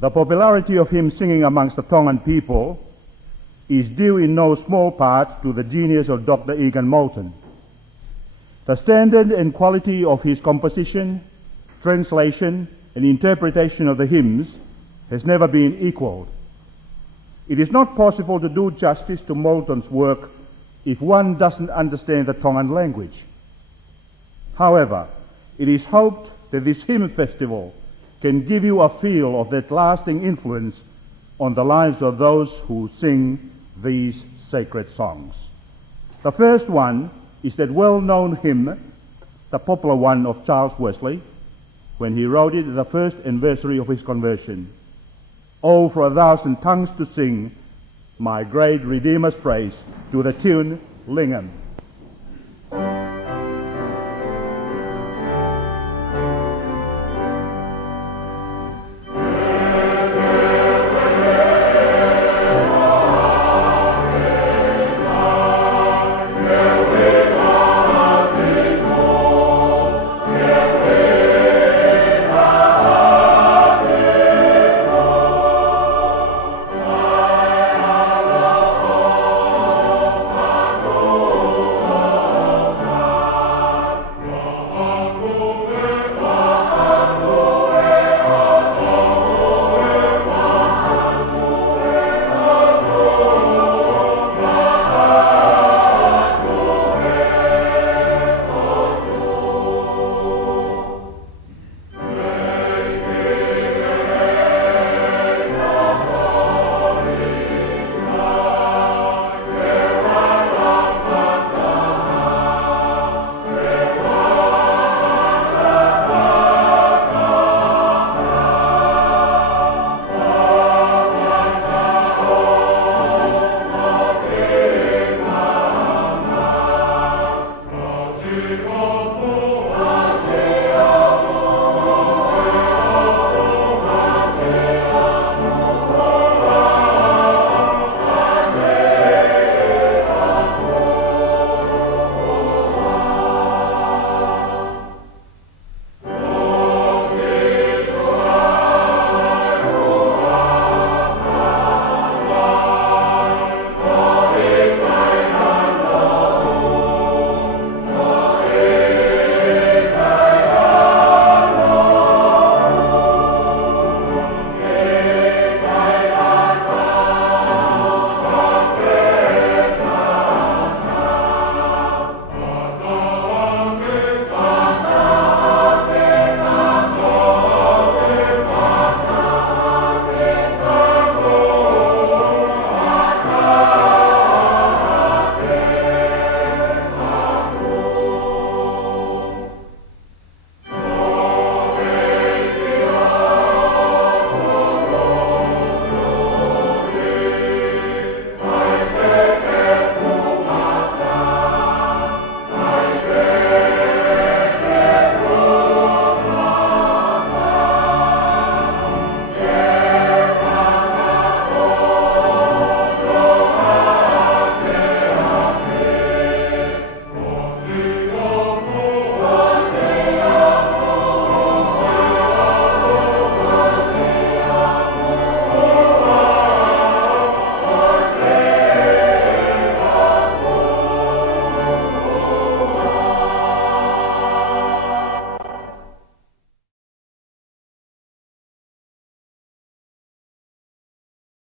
The popularity of hymn singing amongst the Tongan people is due in no small part to the genius of Dr. Egan Moulton. The standard and quality of his composition, translation, and interpretation of the hymns has never been equalled. It is not possible to do justice to Moulton's work if one doesn't understand the Tongan language. However, it is hoped that this hymn festival can give you a feel of that lasting influence on the lives of those who sing these sacred songs. The first one is that well-known hymn, the popular one of Charles Wesley, when he wrote it at the first anniversary of his conversion. Oh, for 1,000 tongues to sing my great Redeemer's praise, to the tune Lingam. Siupeli.